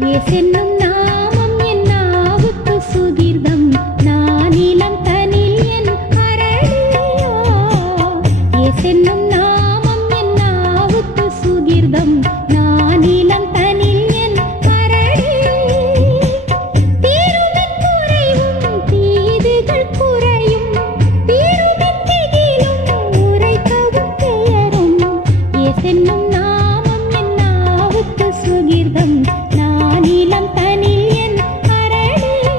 இயேசென்னும் நாமம் என் நாவுக்கு சுகிர்தம் நானிலம் தனில் என் அரளியோ இயேசென்னும் நாமம் என் நாவுக்கு சுகிர்தம் நானிலம் தனில் என் அரளி தீருமின் குறைவும் தீதுகள் குறையும் தீருமின் திகிலும் உரைக்கவும் பெயரும் இயேசென்னும் நாமம் என் நாவுக்கு சுகிர்தம் நானிலம் தனில் என் அரளியோ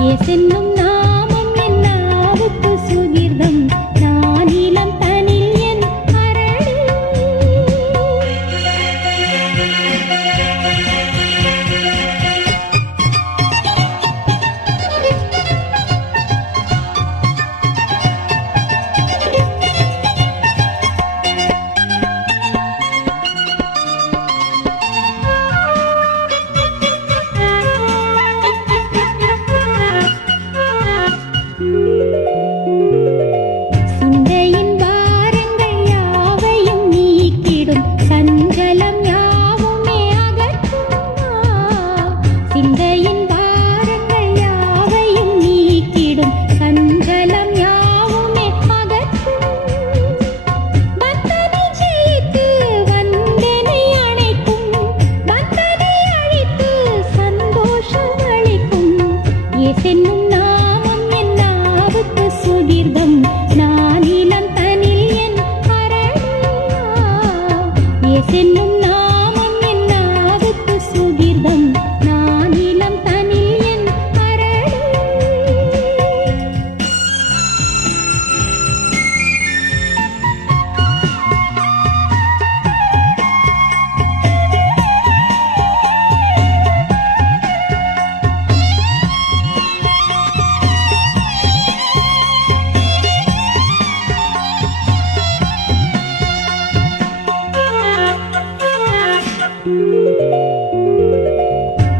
இயேசென்னும் நாமம் என் நாவுக்கு சுகிர்தம் நானிலம் தனில் என் அரளி சிந்தையின் பாரங்கள் யாவையும் நீக்கிடும் சஞ்சலம் யாவுமே அகற்றும் சிந்தையின் பாரங்கள் யாவையும் நீக்கிடும் சஞ்சலம் யாவுமே அகற்றும் பந்தனை ஜெயித்து வந்தனை அணைக்கும் பந்தனை அழித்து சந்தோஷம் அளிக்கும் இயேசென்னும் நாமம் என் நாவுக்கு சுகிர்தம் நானிலம் தனில் என் அரளியோ இயேசென்னும் நாமம் என் நாவுக்கு சுகிர்தம் நானிலம் தனில் என் அரளி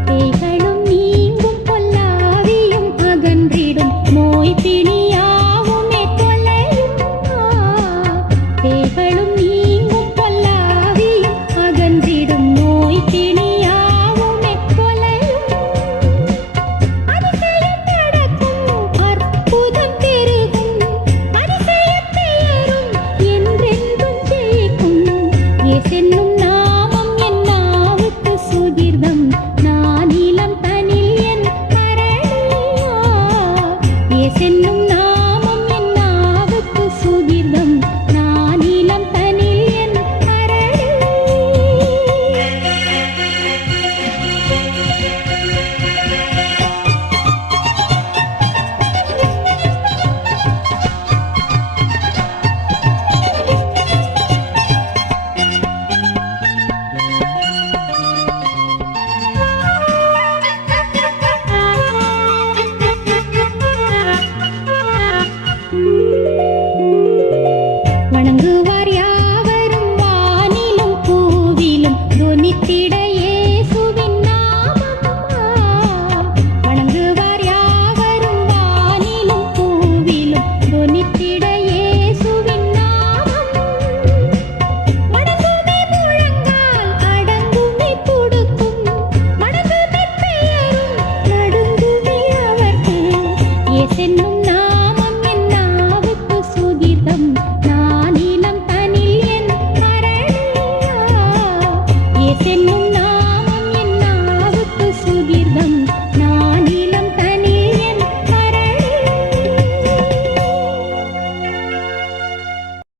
பேய்களும் நீங்கும் பொல்லாவியும் அகன்றிடும் நோய் பிணி